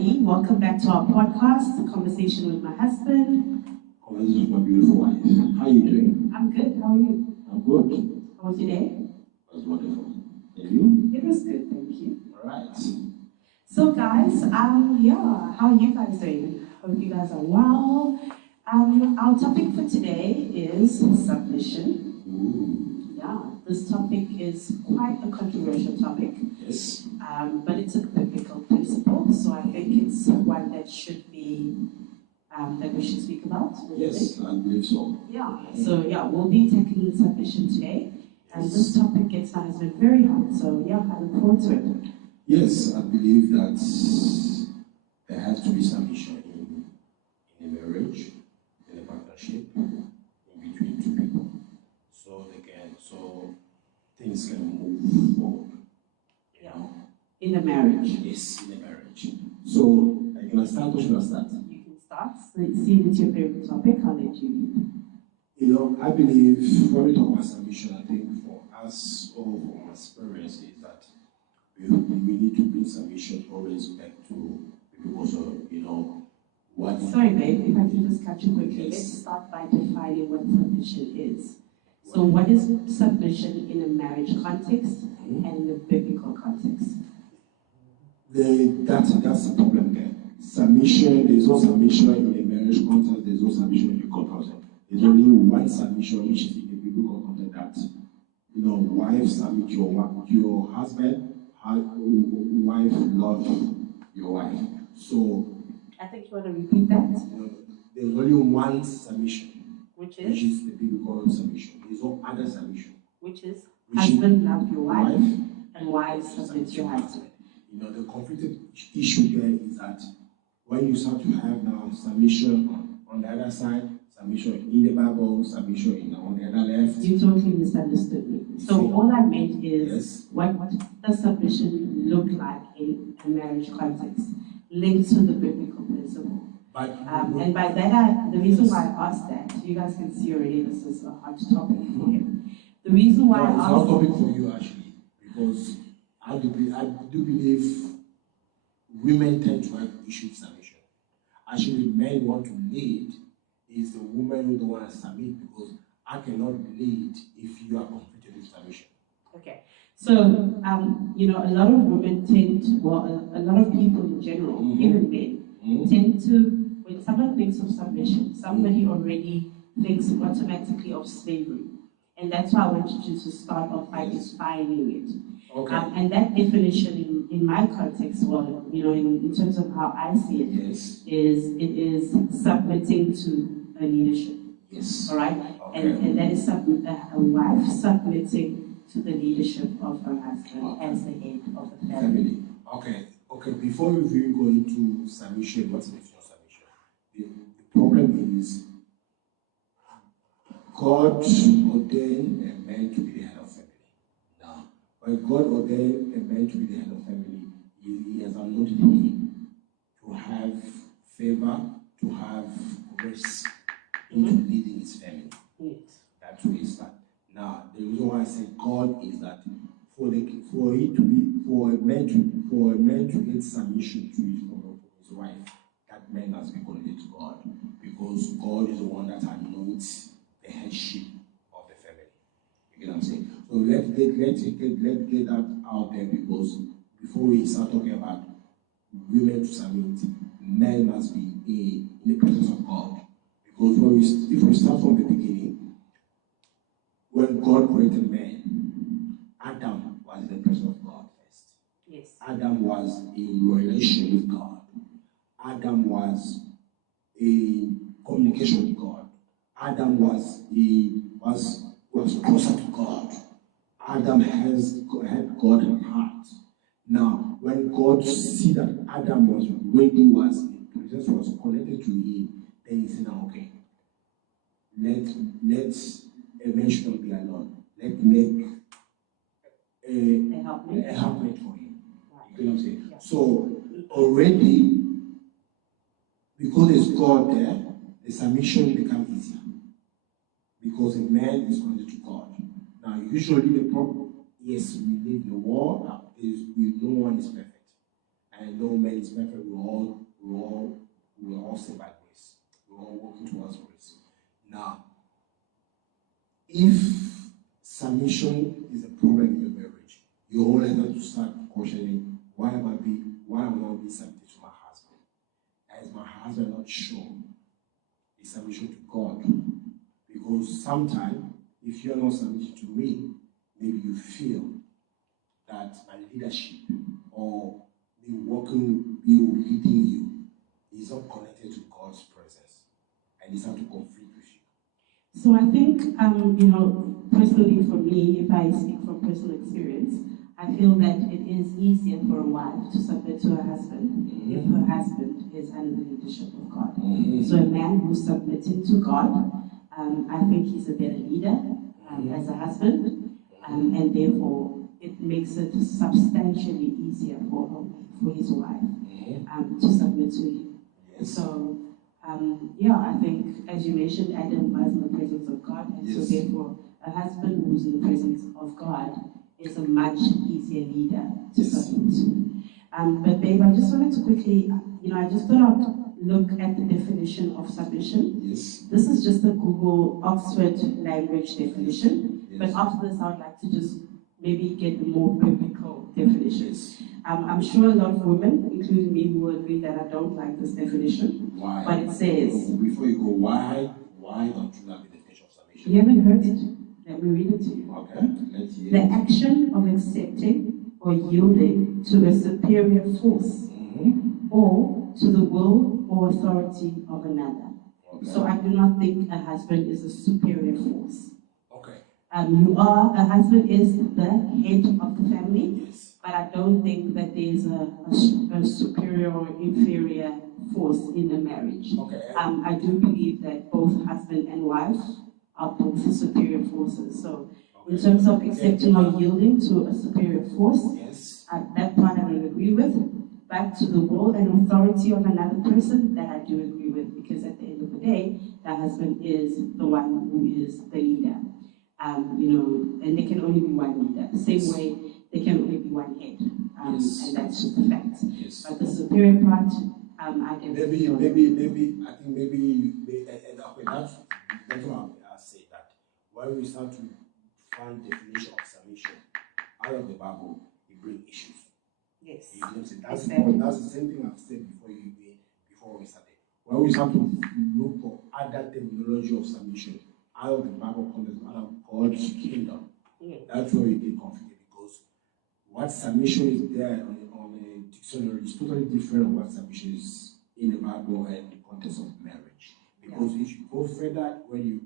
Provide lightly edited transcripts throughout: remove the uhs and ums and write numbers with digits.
everybody. Welcome back to our podcast, Conversation with My Husband. Conversation with my beautiful wife. How are you doing? I'm good. How are you? I'm good. How was your day? That was wonderful. And you? It was good, thank you. All right. So guys, how are you guys doing? Hope you guys are well. Our topic for today is submission. Ooh. Yeah, this topic is quite a controversial topic. Yes. But it's a biblical principle, so I think it's one that should be that we should speak about. Yes, I believe so. Yeah. So we'll be tackling submission today, and this topic has been very hot. So I look forward to it. Yes, I believe that there has to be submission in a marriage, in a partnership, in between two people, so things can move forward. You know? In a marriage. Yes, in a marriage. So, are you gonna start or should I start? You can start. So, see, it's your favorite topic. I'll let you lead. You know, I believe when we talk about submission, I think for us or from our experience is that we need to bring submission always back to because of, what. Sorry, babe, if I can just cut you quickly. Yes. Let's start by defining what submission is. So, what is submission in a marriage context and in a biblical context? That's the problem there. Submission, there's no submission in a marriage context, there's no submission in the court context. There's only one submission which is in the biblical context that, wife submit your husband, wife love your wife. So, I think you want to repeat that. There's only one submission, which is the biblical submission. There's no other submission. Which is husband love your wife and wife submit to your husband. The conflicted issue there is that when you start to have now submission on the other side, submission in the Bible, submission on the other left. You totally misunderstood me. So all I meant is what does submission look like in a marriage context, linked to the biblical principle. But, and by that, the reason why I asked that, you guys can see already this is a hot topic for him. The reason why I asked... It's a hot topic for you actually, because I do believe women tend to have issue with submission. Actually, men want to lead. Is the woman who don't want to submit, because I cannot lead if you are conflicted with submission. Okay. So, a lot of women tend to, a lot of people in general, even men, tend to, when someone thinks of submission, somebody already thinks automatically of slavery. And that's why I wanted you to start off by defining it. Okay. And that definition in my context, in terms of how I see it, it is submitting to a leadership. Yes. All right? Okay. And that is a wife submitting to the leadership of her husband as the head of the family. Okay. Before we really go into submission, what's the definition of submission? The problem is God ordained a man to be the head of family. Now, when God ordained a man to be the head of family, he has anointed him to have favor, to have grace into leading his family. Yes. That's where he starts. Now, the reason why I say God is that for a man to get submission to his wife, that man has been connected to God, because God is the one that anoints the headship of the family. You get what I'm saying? So let's get that out there, because before we start talking about women to submit, men must be in the presence of God. Because if we start from the beginning, when God created man, Adam was in the presence of God first. Yes. Adam was in relation with God. Adam was in communication with God. Adam was closer to God. Adam had God at heart. Now, when God see that Adam was ready, presence was connected to him, then he said, okay, let a man should not be alone. Let's make a helpmate for him. Right. You know what I'm saying? Yeah. So already, because there's God there, the submission becomes easier. Because a man is connected to God. Now, usually the problem, yes, we live in a world, no one is perfect. And no man is perfect. We all saved by grace. We're all working towards grace. Now, if submission is a problem in your marriage, you always have to start questioning, why am I not being submitted to my husband? Is my husband not shown his submission to God? Because sometimes, if you're not submitted to me, maybe you feel that my leadership or me leading you is not connected to God's presence, and it's not to conflict with you. So I think, personally for me, if I speak from personal experience, I feel that it is easier for a wife to submit to her husband if her husband is under the leadership of God. So a man who's submitting to God, I think he's a better leader as a husband, and therefore it makes it substantially easier for his wife to submit to him. Yes. So, I think, as you mentioned, Adam was in the presence of God, and so therefore a husband who's in the presence of God is a much easier leader to submit to. But babe, I just wanted to quickly, I just thought I'd look at the definition of submission. Yes. This is just a Google Oxford language definition, but after this I would like to just maybe get a more biblical definition. Yes. I'm sure a lot of women, including me, will agree that I don't like this definition. Why? But it says... Before you go, why don't you like the definition of submission? You haven't heard it? Let me read it to you. Okay, let's hear The action of accepting or yielding to a superior force or to the will or authority of another. Okay. So I do not think a husband is a superior force. Okay. A husband is the head of the family, yes. But I don't think that there's a superior or inferior force in a marriage. Okay. I do believe that both husband and wife are both superior forces. So in terms of accepting or yielding to a superior force, yes. That part I don't agree with. But to the will and authority of another person, that I do agree with, because at the end of the day, the husband is the one who is the leader. And there can only be one leader. The same way, there can only be one head. Yes. And that's just a fact. Yes. But the superior part, I can maybe, I think maybe, that's what I say, that when we start to find definition of submission out of the Bible, it brings issues. Yes. That's the same thing I've said before we started. When we start to look for other terminology of submission out of the Bible context, out of God's kingdom, that's where we get confused, because what submission is there on a dictionary is totally different from what submission is in the Bible and the context of marriage. Because if you go further, when you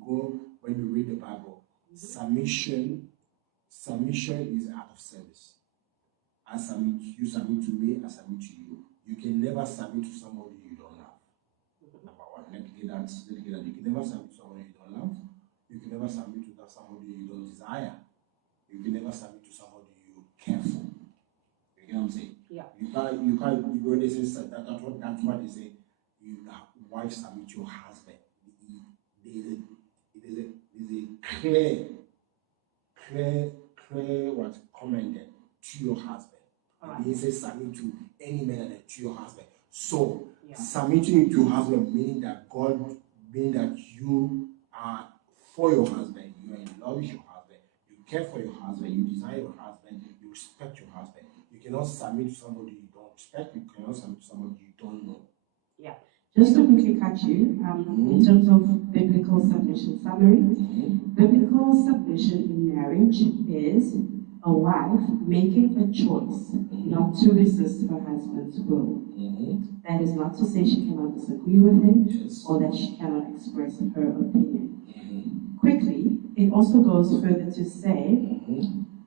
read the Bible, submission is out of service. You submit to me, I submit to you. You can never submit to somebody you don't love. Number one, let's get that. You can never submit to somebody you don't love. You can never submit to somebody you don't desire. You can never submit to somebody you care for. You get what I'm saying? Yeah. You can't. When they say that's what they say. Wife submit to your husband. It is a clear what commanded to your husband. Right. It says submit to any man and to your husband. So submitting to your husband meaning that you are for your husband, you are in love with your husband, you care for your husband, you desire your husband, you respect your husband. You cannot submit to somebody you don't respect, you cannot submit to somebody you don't know. Yeah. Just to quickly catch you, in terms of biblical submission summary, biblical submission in marriage is a wife making a choice not to resist her husband's will. That is not to say she cannot disagree with him or that she cannot express her opinion. Quickly, it also goes further to say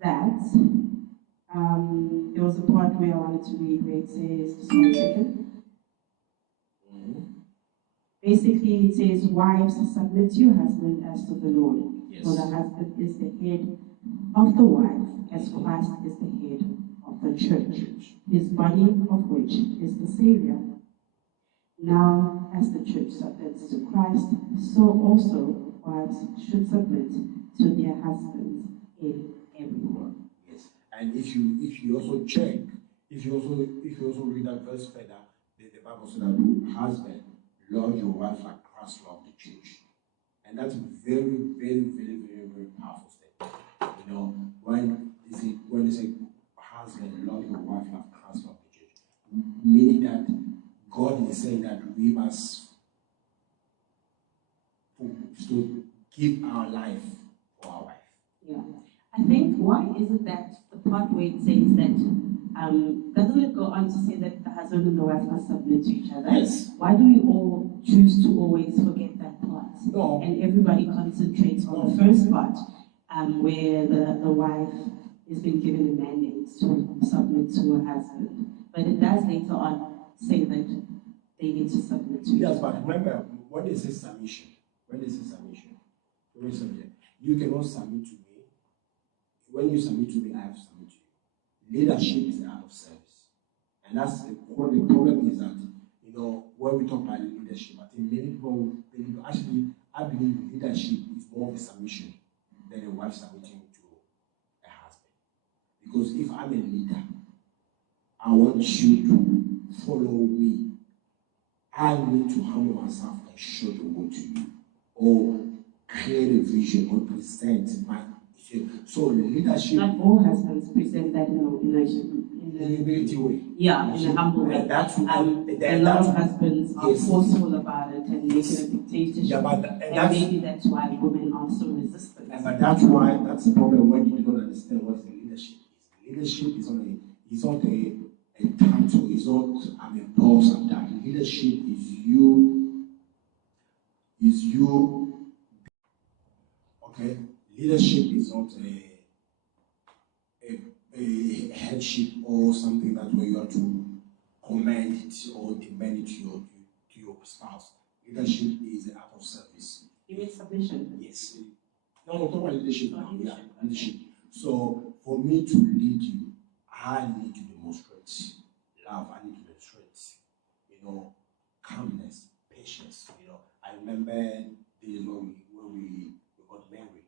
that there was a part where I wanted to read where it says, just 1 second. Basically, it says, wives, submit to your husband as to the Lord. For the husband is the head of the wife, as Christ is the head of the church, his body of which is the Savior. Now, as the church submits to Christ, so also wives should submit to their husbands in everything. Yes. And if you also check, if you also read that verse further, the Bible says that husband, love your wife like Christ loved the church. And that's a very, very, very, very, very powerful statement. You know, when they say husband, love your wife like Christ loved the church, meaning that God is saying that we must to give our life for our wife. Yeah. I think why is it that the part where it says that doesn't it go on to say that the husband and the wife must submit to each other? Yes. Why do we all choose to always forget that part? No. And everybody concentrates on the first part, where the wife has been given a mandate to submit to her husband. But it does later on say that they need to submit to each other. Yes, but remember, when they say submission, you cannot submit to me. When you submit to me, I have to submit to you. Leadership is the art of service. And that's the problem is that, you know, when we talk about leadership, I think many people believe, actually, I believe leadership is more of a submission than a wife submitting to a husband. Because if I'm a leader, I want you to follow me. I need to humble myself and show the way to you, or create a vision, or present my vision. So leadership. Not all husbands present that in a humility way. Yeah, in a humble way. And that's a lot of husbands are forceful about it and make it a dictatorship. Yeah, and maybe that's why women are so resistant. But that's the problem when you don't understand what the leadership is. Leadership is not a title, it's not I'm a boss and that. Leadership is you. Okay? Leadership is not a headship or something that where you have to command it or demand it to your spouse. Leadership is the art of service. You mean submission? Yes. No, I'm talking about leadership now. Leadership. Yeah, leadership. So for me to lead you, I need to demonstrate love. I need to demonstrate, calmness, patience. I remember days when we got married.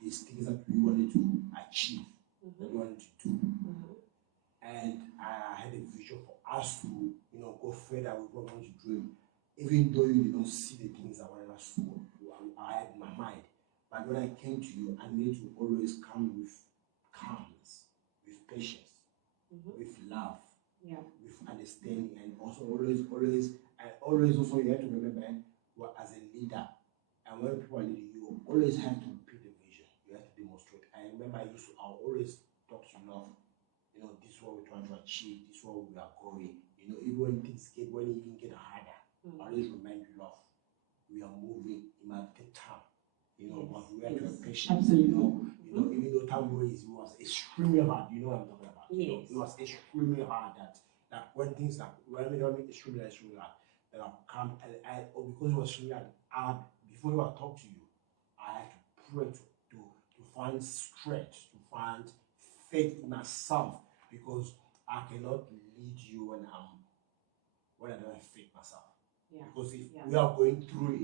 These things that we wanted to achieve, that we wanted to do, and I had a vision for us to, go further with what we wanted to do. Even though you did not see the things I wanted us to, I had in my mind. But when I came to you, I need to always come with calmness, with patience, with love, with understanding, and also always also you have to remember, as a leader, and when people are leading you, always have to repeat the vision. You have to demonstrate. I remember I'll always talk to you now. This is what we're trying to achieve. This is what we are going. Even when things when it even get harder, I always remind you of we are moving. It might take time. But we have to have patience. Absolutely. Even though time was extremely hard. You know what I'm talking about. Yes. It was extremely hard that when things extremely hard, that I've come and because it was extremely hard, before I talk to you, I had to pray to find strength, to find faith in myself, because I cannot lead you when I don't have faith myself. Yeah. Because if we are going through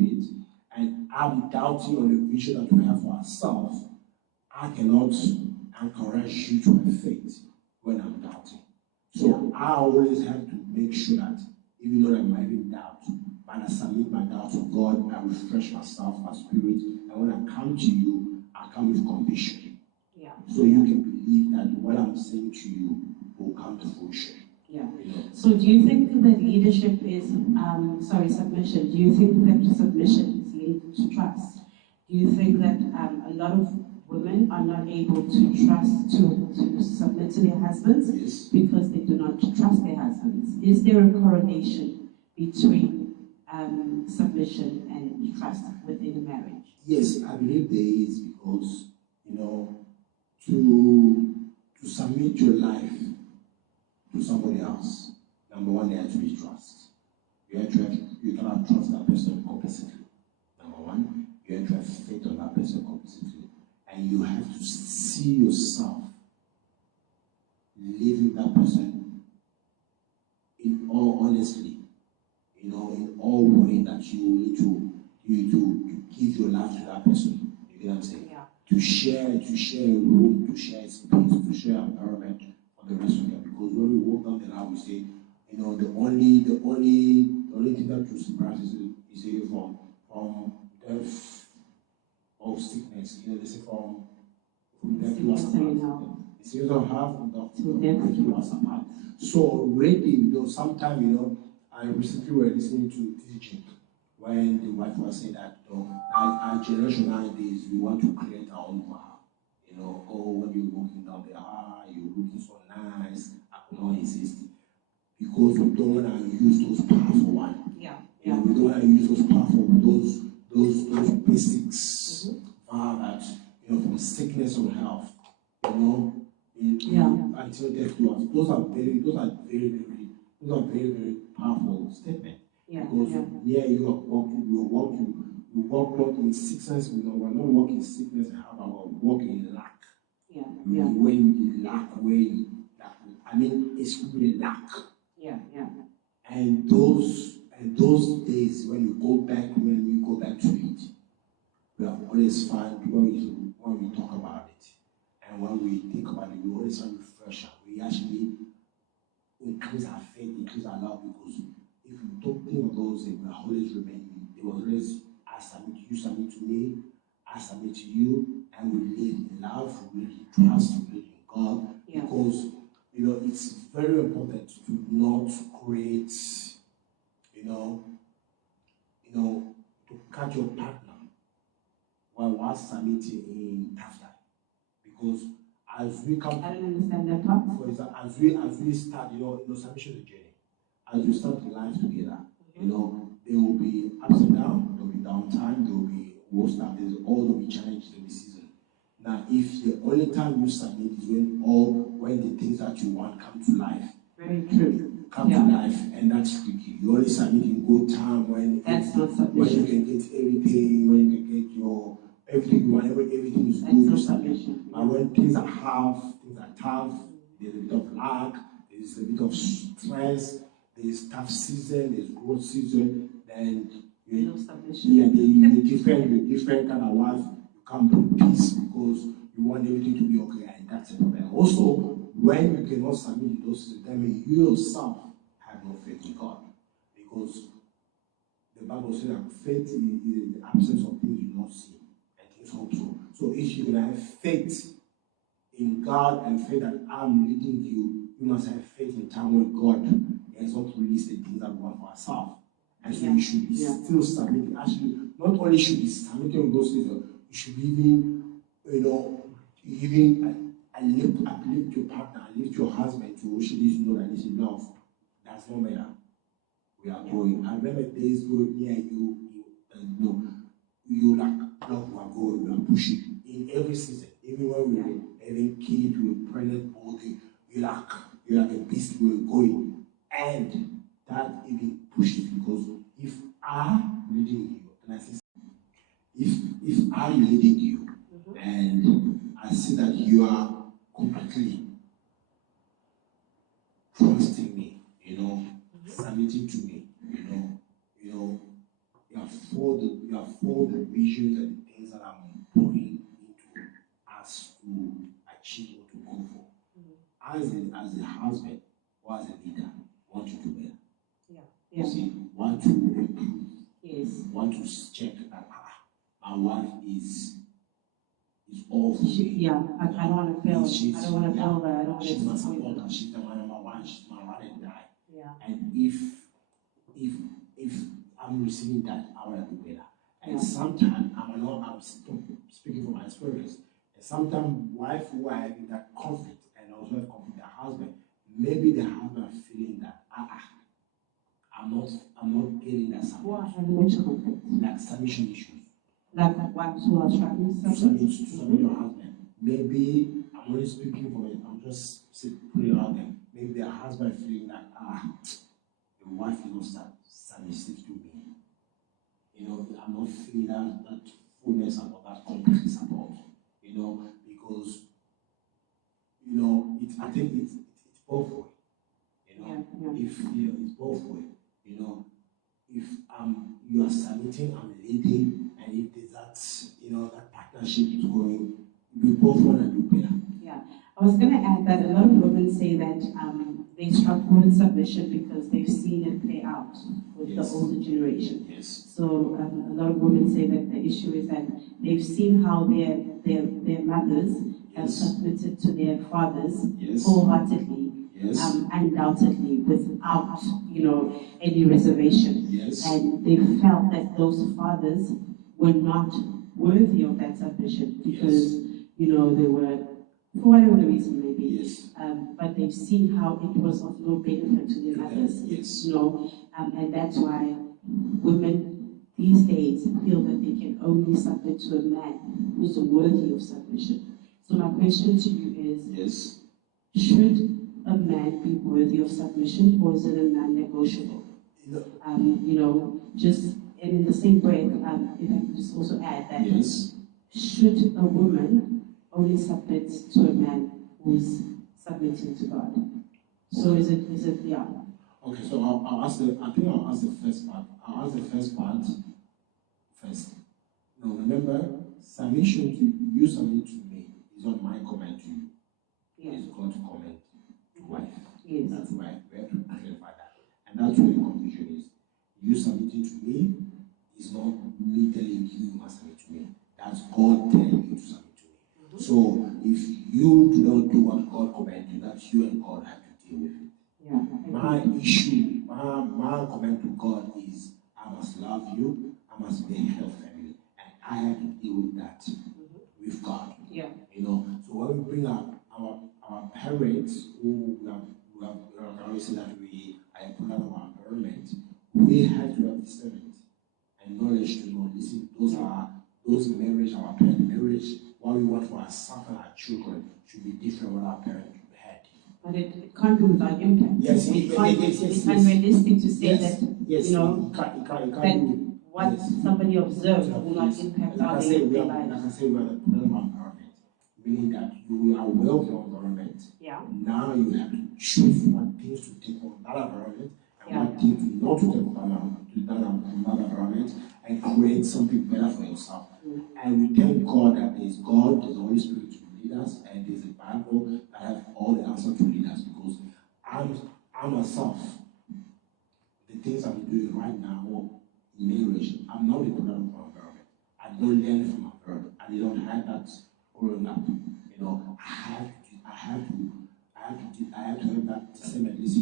it, and I'm doubting on the vision that we have for ourselves, I cannot encourage you to have faith when I'm doubting. So I always have to make sure that even though I'm having doubt, when I submit my doubt to God, I refresh myself, my spirit, and when I come to you, I come with conviction. Yeah. So you can believe that what I'm saying to you will come to fruition. Yeah. So do you think that leadership is, submission, do you think that submission is linked to trust? Do you think that a lot of women are not able to trust, to submit to their husbands? Yes. Because they do not trust their husbands? Is there a correlation between submission and trust within a marriage? Yes, I believe there is, because, to submit your life to somebody else, number one, there has to be trust. You cannot trust that person completely. Number one, you have to have faith on that person completely. And you have to see yourself living that person in all honesty, in all way that you need to give your life to that person. You get what I'm saying? Yeah. To share a room, to share space, to share environment for the rest of them. Because when we walk down the line, we say, the only thing that you separate is from death or sickness. They say from death to us apart. The series of half from death to us apart. So already, sometimes, I recently were listening to teaching when the wife was saying that, our generation nowadays, we want to create our own power. When you're walking down the aisle, you're looking so nice, I could not insist. Because we don't want to use those powerful ones. Yeah. We don't want to use those powerful, those basics, that, from sickness or health, until death to us. Those are very, very powerful statements. Yeah. Because you walk not in sickness, we're not walking in sickness and health, but we're walking in lack. When you lack, it's really lack. Yeah. And those days when we go back to it, we have always found when we talk about it and when we think about it, we always find refresher. We actually increase our faith, increase our love, because if you don't think of those things, we are always remaining. It was always I submit to you, submit to me, I submit to you, and we live in love, we live in trust, we live in God, because it's very important to not create, to catch your partner while submitting in tough time. Because as we come, I don't understand that part. For example, as we start, submission is a journey. As we start life together, there will be ups and downs, there will be downtime, there will be worst time, there will be challenges every season. Now, if the only time you submit is when the things that you want come to life. Very true. Come to life, and that's tricky. You only submit in good time when you can get everything, when you can get your everything you want, everything is good. You submit. But when things are hard, things are tough, there's a bit of lack, there's a bit of stress, there's tough season, there's growth season, then you're different kind of wife. You can't bring peace because you want everything to be okay, and that's it. And also, when you cannot submit in those seasons, that means you yourself have no faith in God. Because the Bible says that faith is the absence of things you don't see and things hope so. So if you can have faith in God and faith that I'm leading you, you must have faith in time when God has not released the things that we want for ourselves. And so you should be still submitting. Actually, not only should be submitting those things, you should be uplift your partner, uplift your husband to should know that it's enough. That's no matter. We are going. I remember days going near you, you like love, we are going, we are pushing in every season. Even when we were having kids, we were pregnant, body, you're like a beast, we were going. And that even pushes, because if I'm leading you, and I say, if I'm leading you, and I see that you are completely trusting me, submitting to me, you have followed the visions and the things that I'm pouring into us to achieve or to go for. As a husband or as a leader, want to do better. You see, want to improve. Yes. Want to check that my wife is all for me. I don't want to fail. I don't want to fail her. I don't want to She's my disappoint supporter. her. She's my number one. She's my ride and die. And if I'm receiving that, I want to do better. And sometimes I'm speaking from my experience. And sometimes wife who are having that conflict and also have conflict with their husband, maybe the husband are feeling that I'm not getting that support. Like submission issues. Like wives who are struggling to submit your husband. Maybe I'm only speaking for it. I'm just putting out there. Maybe their husband feeling that the wife is not submissive to me. I'm not feeling that fullness about that complete support. Because I think it's both way. If it's both way. If you are submitting, I'm leading, and if there's that that partnership is going, we both want to do better. Yeah. I was going to add that a lot of women say that they struggle with submission because they've seen it play out with the older generation. So a lot of women say that the issue is that they've seen how their mothers have submitted to their fathers wholeheartedly, undoubtedly, without any reservation. And they felt that those fathers were not worthy of that submission because they were, for whatever the reason may be, but they've seen how it was of no benefit to their mothers, and that's why women these days feel that they can only submit to a man who's worthy of submission. So my question to you is, should a man be worthy of submission, or is it a non-negotiable? Just and in the same breath, if I could just also add that should a woman only submit to a man who's submitting to God? So is it yeah? Okay, so I'll ask the first part. I'll ask the first part first. Now remember, submission to you submit to me is not my command to you. It's God's command to wife. That's why we have to clarify that. And that's where the confusion is. You submitting to me is not me telling you must submit to me. That's God telling you to submit to me. So if you do not do what God commanded you, that's you and God have to deal with it. My issue, my command to God is I must love you, I must be a head of family, and I have to deal with that with God. So when we bring up our parents who can always say that we are a product of our environment, we have to have discernment and knowledge to know, listen, those marriage, our parent marriage, what we want for ourselves and our children should be different from what our parents had. But it can't be without impact. It's unrealistic to say that, that what somebody observed will not impact our daily lives. Like I say, we are the product of our environment, meaning that you are aware of your environment. Now you have to choose what things to take from that environment and what things not to take from that environment and create something better for yourself. And we thank God that there's God, there's the Holy Spirit to lead us, and there's a Bible that has all the answers to lead us, because I myself, the things I'm doing right now in marriage, I'm not the product of my environment. I don't learn from my environment. I don't have that growing up. I have to have that discernment. This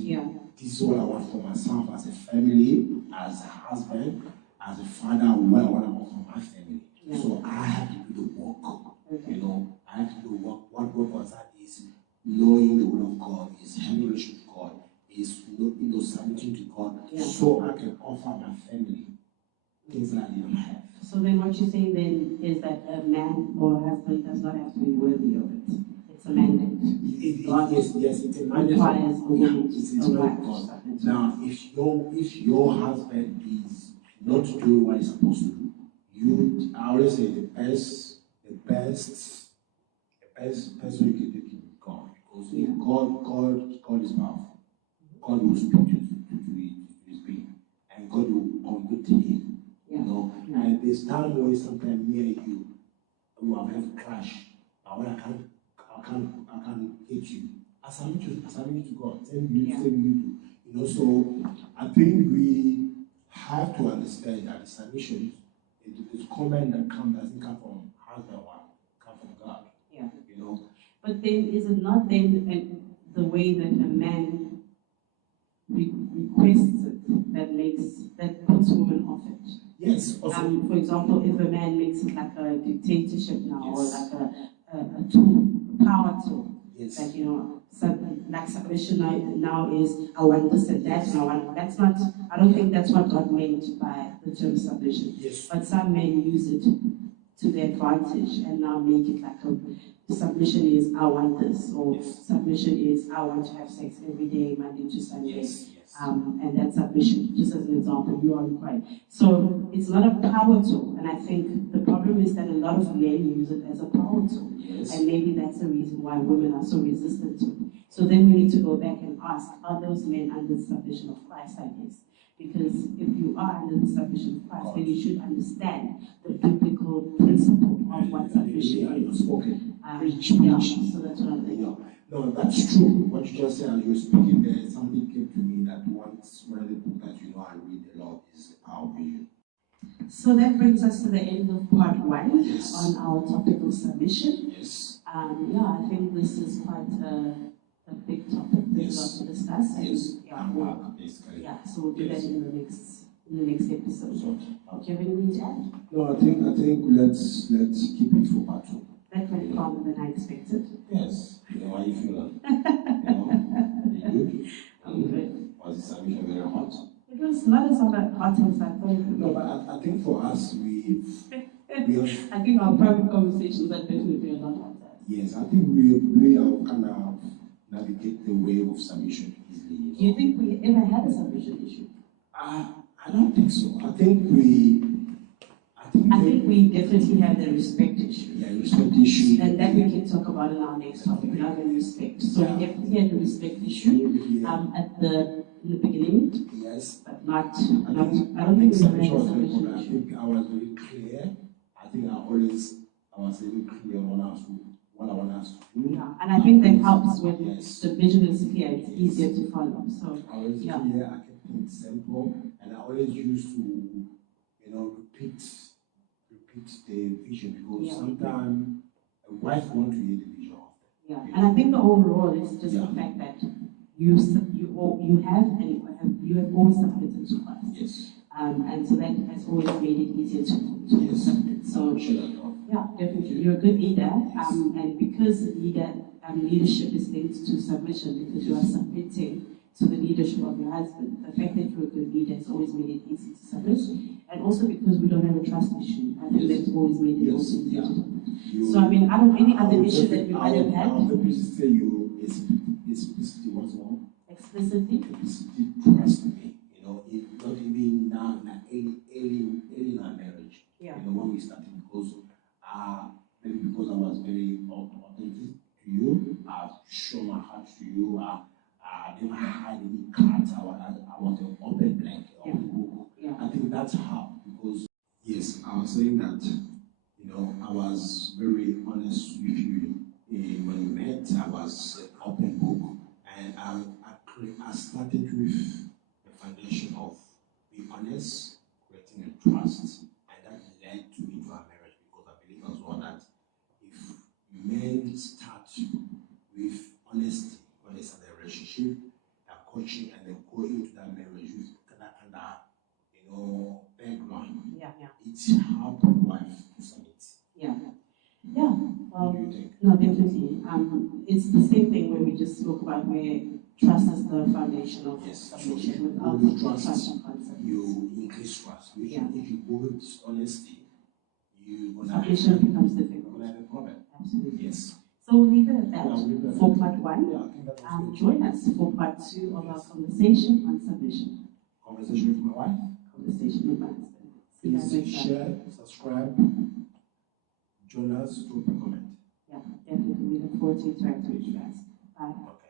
is what I want for myself as a family, as a husband, as a father, what I want for my family. So I have to do the work. I have to do the work. What work was that is knowing the will of God, is having a relationship with God, is submitting to God, so I can offer my family things that I didn't have. So then what you're saying then is that a man or a husband does not have to be worthy of it. It's a mandate. Yes, it's a mandate. Requires a woman to God. Now, if your husband is not doing what he's supposed to do, I always say the best person you can take is God. Because God is powerful. God will speak to his being, and God will convict him. And there's time where sometimes me and you will have a clash. But when I can't hate you. I submit to God. Same you do. So I think we have to understand that the submission is comment that doesn't come from husband or wife, come from God. But then is it not then the way that a man requests it that puts women off it? Yes. Also. For example, if a man makes it like a dictatorship now, or like a tool, a power tool, like submission now is I want this and that, and I want that's not. I don't think that's what God meant by the term submission. But some men use it to their advantage and now make it like submission is I want this, or submission is I want to have sex every day, Monday to Sunday. And that submission, just as an example, you are required. So it's not a power tool, and I think the problem is that a lot of men use it as a power tool, and maybe that's the reason why women are so resistant to it. So then we need to go back and ask, are those men under the submission of Christ, I guess? Because if you are under the submission of Christ, then you should understand the biblical principle of what submission is. So that's what I'm thinking. No, that's true. What you just said as you were speaking there, something came to me that once one of the books that I read a lot is Our Vision. So that brings us to the end of part 1 Yes. on our topic of submission. Yes. I think this is quite a big topic. There's a lot to discuss. Yes. Basically. So we'll do that in the next episode. Do you have anything to add? No, I think let's keep it for part 2. That went farther than I expected. Yes. How you feel? You good? I'm good. Was the submission very hot? It was not as hot as I thought it would be. No, but I think for us, we I think our private conversations are definitely a lot like that. Yes, I think we are kind of navigate the way of submission easily. Do you think we ever had a submission issue? I don't think so. I think we definitely have the respect issue. Yeah, respect issue. And that we can talk about in our next topic, love and respect. So we definitely had the respect issue in the beginning. Yes. But not I don't think submission was very important. I think I was very clear. I think I was very clear on what I want us to do. Yeah, and I think that helps when Yes. the vision is clear, it's easier to follow. So I was clear, I kept things simple, and I always used to, repeat the vision, because sometimes a wife wants to hear the vision often. Yeah, and I think the overall is just the fact that you have always submitted to Christ. Yes. And so that has always made it easier to submit. So definitely, you're a good leader, and because leadership is linked to submission, because you are submitting to the leadership of your husband. The fact that you're a good leader has always made it easy to submit, and also because we don't have a trust issue, I think that's always made it also easier to submit. So I mean, out of any other issue that we might have had, explicitly you explicitly what's wrong? Explicitly trust me. Not even now early in our marriage. When we started, because maybe because I was very authentic to you, I've shown my heart to you. I never had any cards. I was an open blank, open book. I think that's how, because yes, I was saying that I was very honest with you when we met. I was an open book, and I started with the foundation of being honest, creating a trust, and that led into our marriage, because I believe as well that if men start with honesty when they start their relationship, their coaching, and then go into that marriage with that kind of background, it helps the wife to submit. What do you think? No, definitely. It's the same thing where we just spoke about, where trust is the foundation of submission. Without trust, you increase trust. If you go with honesty, submission becomes difficult. You're going to have a problem. Absolutely. Yes. So we'll leave it at that for part 1. Join us for part 2 of our conversation on submission. Conversation with my wife. Conversation with my husband. Please share, subscribe, join us, drop a comment. Definitely. We look forward to interacting with you guys. Bye. Okay.